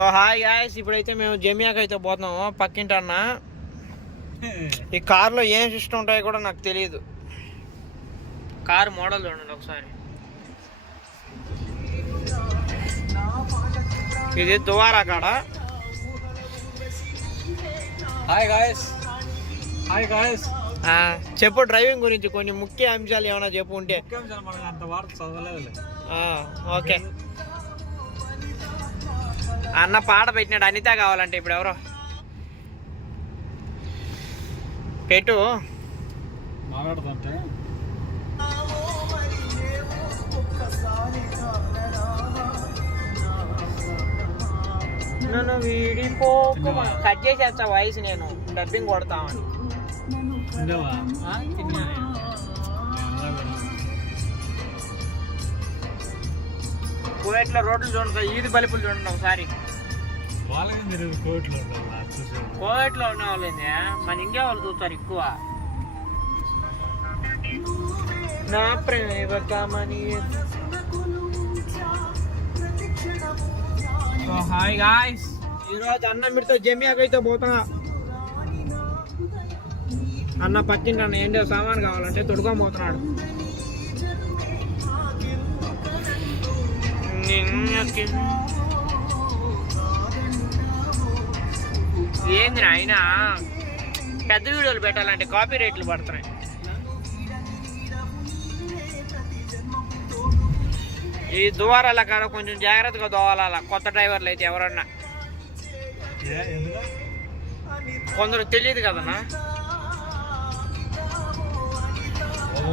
Hi guys ఇప్పుడైతే మేము జమియాకి అయితే పోతున్నాము. పక్కింటి అన్న ఈ కార్లో ఏం సిస్టమ్ ఉంటాయో కూడా నాకు తెలియదు కార్ మోడల్ చూడండి ఒకసారి. ఇది దువారా కాడ? హాయ్ గాయస్ హాయ్ గాయస్ చెప్పు డ్రైవింగ్ గురించి కొన్ని ముఖ్య అంశాలు ఏమైనా చెప్పు ఉంటే. అంత వార్త ఓకే. అన్న పాట పెట్టినాడు అనిత కావాలంటే ఇప్పుడు ఎవరో. పెట్టు. మాట్లాడుతుంటే. నన్ను వీడిపోకు. కట్ చేసేస్తా వాయిస్ నేను. డబ్బింగ్ కొడతామని. కువైట్లో రోడ్లు చూడండి ఈది బలుపులు చూడండి ఒకసారి. వాళ్ళకి మీరు కువైట్లో ఉన్న వాళ్ళేంది? మన ఇండియా వాళ్ళు చూస్తారు ఎక్కువ. నా ప్రేమని హాయ్ గాయ్స్. ఈరోజు అన్న మీరుతో జమియాకి అయితే పోతున్నా అన్న పక్కింటి అన్న ఏంటో సామాన్ కావాలంటే తొడుకొని పోతున్నాడు. ఏంది ఆయన పెద్ద వీడియోలు పెట్టాలంటే కాపీ రేట్లు పడుతున్నాయి. ఈ దువారాల కాడ కొంచెం జాగ్రత్తగా దోవాల కొత్త డ్రైవర్లు అయితే ఎవరన్నా. కొందరు తెలియదు కదన్నా?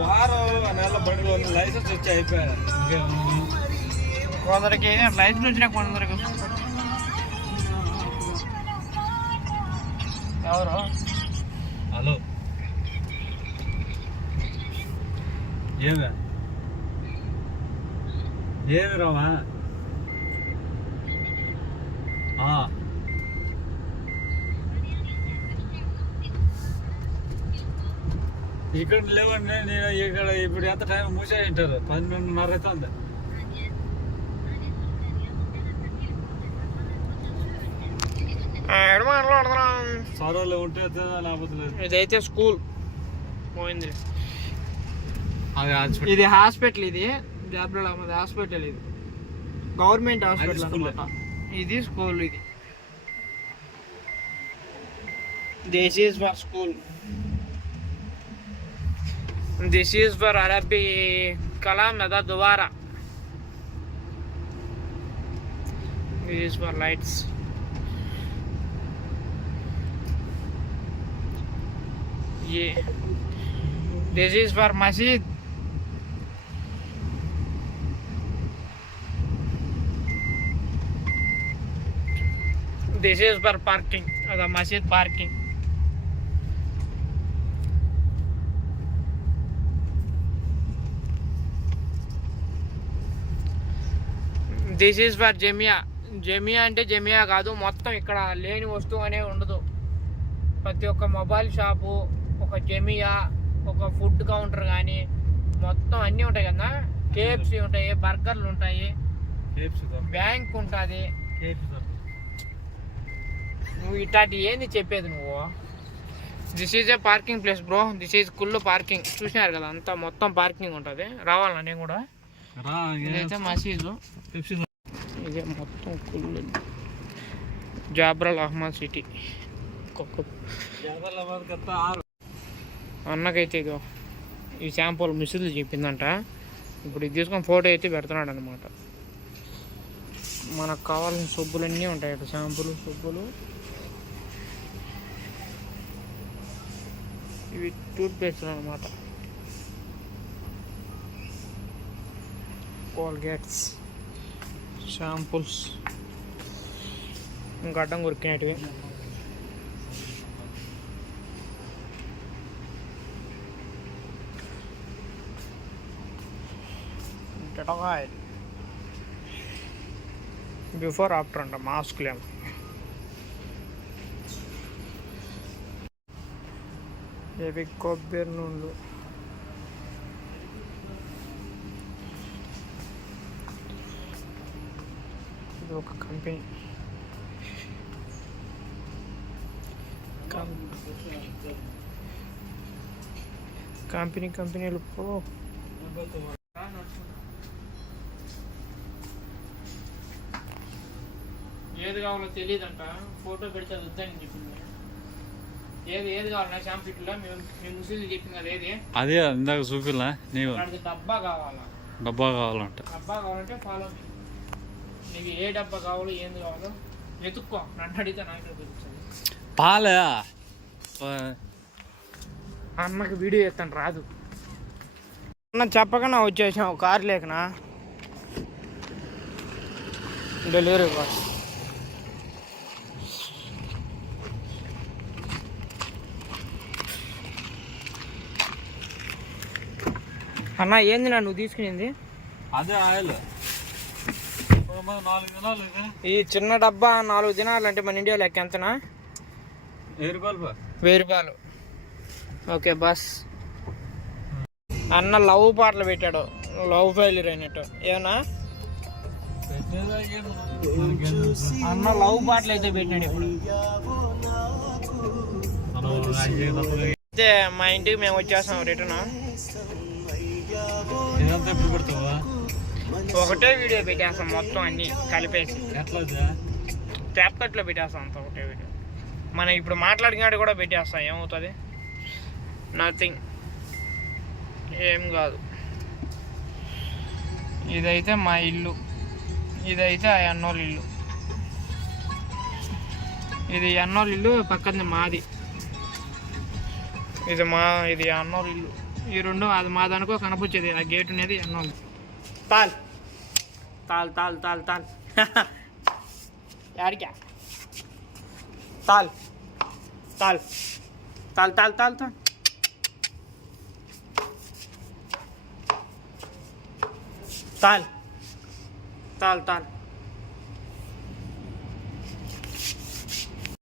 వారం నెల బండిలో లైసెన్స్ వచ్చి అయిపోయారు కొందరికి లైసెన్స్ వచ్చినా కొందరికి ఎవరు? హలో. ఏమే? ఏమి రావా? ఆ. ఇక్కడ లేవండి నేను ఇక్కడ ఇప్పుడు ఎంత టైం మూసే ఉంటారు పన్నెండున్నర అవుతుంది. మాట్లాడుతున్నాం సర్వర్లో ఉంటే అయితే లేకపోతే లేదు ఇదైతే స్కూల్ పోయింది అది హాస్పిటల్ ఇది హాస్పిటల్ ఇది జాబ్రల్ అహ్మద్ హాస్పిటల్ ఇది గవర్నమెంట్ హాస్పిటల్ school. అనమాట ఇది స్కూల్ ఇది this is for school this is for అరబీ కలాం అదా దువారా దిస్ ఈజ్ ఫర్ లైట్స్ ये दिस फॉर मस्जिद। दिस इज़ फॉर पार्किंग मस्जिद पार्किंग। दिस इज़ फॉर जमिया जमिया अंत जमिया का मतलब इकड़ लेने वस्तु उड़ू प्रती मोबाइल षापू ఒక జమియా ఒక ఫుడ్ కౌంటర్ కానీ మొత్తం అన్నీ ఉంటాయి కదా. కేఎఫ్సి ఉంటాయి బర్గర్లు ఉంటాయి. బ్యాంక్ ఉంటుంది. నువ్వు ఇట్లాంటి ఏంది చెప్పేది నువ్వు? This is a parking place bro this is కుళ్ళు పార్కింగ్ చూసినారు కదా అంతా మొత్తం పార్కింగ్ ఉంటుంది. రావాలా నేను కూడా? ఇదైతే మసీదు. ఇదే మొత్తం కుళ్ళు జాబ్రల్ అహ్మద్ సిటీ అన్నకైతే ఇదో ఈ శాంపుల్ మిషన్లు చెప్పిందంట. ఇప్పుడు ఇది తీసుకొని ఫోటో అయితే పెడుతున్నాడు అనమాట మనకు కావాల్సిన సబ్బులన్నీ ఉంటాయి అటు షాంపులు సబ్బులు. ఇవి టూత్పేస్ట్లు అనమాట కోల్గేట్స్ షాంపుల్స్ ఇంకా అడ్డం సెటప్ ఆయిల్ బిఫోర్ ఆఫ్టర్ అంట మాస్క్లేం ఏవి కొబ్బరి నూనెలు. ఇది ఒక కంపెనీ కంపెనీ కంపెనీలు ఏది కావాలో తెలియదంట. ఫోటో పెడితే వద్దని చెప్పింది. ఏది ఏది కావాలన్నా షాంపూలో మేము మేము ముసలి చెప్పింది ఏది? అదే ఇందాక చూపిలా నీవు. డబ్బా కావాలా? డబ్బా కావాలంట. డబ్బా కావాలంటే ఫాలో నీకు ఏ డబ్బా కావాలో ఏంది కావాలో వెతుక్కో. నన్ను అడిగితే నాకు తెలుస్తుంది. పాలే. అన్నకి వీడియో ఎత్తాను రాదు. అన్న చెప్పకనా వచ్చేసాం కారు లేకనా? Delivery boy. అన్న ఏంది నా నువ్వు తీసుకునింది? అదే ఆయిల్. ఈ చిన్న డబ్బా నాలుగు దినాలు అంటే మన ఇండియా లెక్క ఎంతనా? వెయ్యి రూపాయలు ఓకే బస్. అన్న లవ్ పాటలు పెట్టాడు. లవ్ ఫెయిల్యూర్ అయినట్టు. ఏమన్నా? అన్న లవ్ పాటలు అయితే పెట్టాడు ఇప్పుడు. అయితే మా ఇంటికి మేము వచ్చేస్తాం రిటర్న్ ఇదంతా ఎప్పుడు పెడతావా? ఒకటే వీడియో పెట్టేస్తాం మొత్తం అన్ని కలిపేసి. ట్యాప్ కట్లో పెట్టేస్తాం అంత ఒకటే వీడియో. మనం ఇప్పుడు మాట్లాడినాడు కూడా పెట్టేస్తాం ఏమవుతుంది? నథింగ్ ఏం కాదు. ఇదైతే మా ఇల్లు. ఇదైతే ఆ అన్నోళ్ళ ఇల్లు. ఇది అన్నోళ్ళ ఇల్లు పక్కన మాది. ఇది మా ఇది అన్నోళ్ళ ఇల్లు. ఈ రెండు అది మాదానుకో కనిపించేది ఆ గేట్ అనేది ఎన్నో తాల్. తాల్ తాల్ తాల్ తాల్. యాడికా? తాల్. తాల్. తాల్ తాల్ తాల్ తాల్. తాల్. తాల్ తాల్.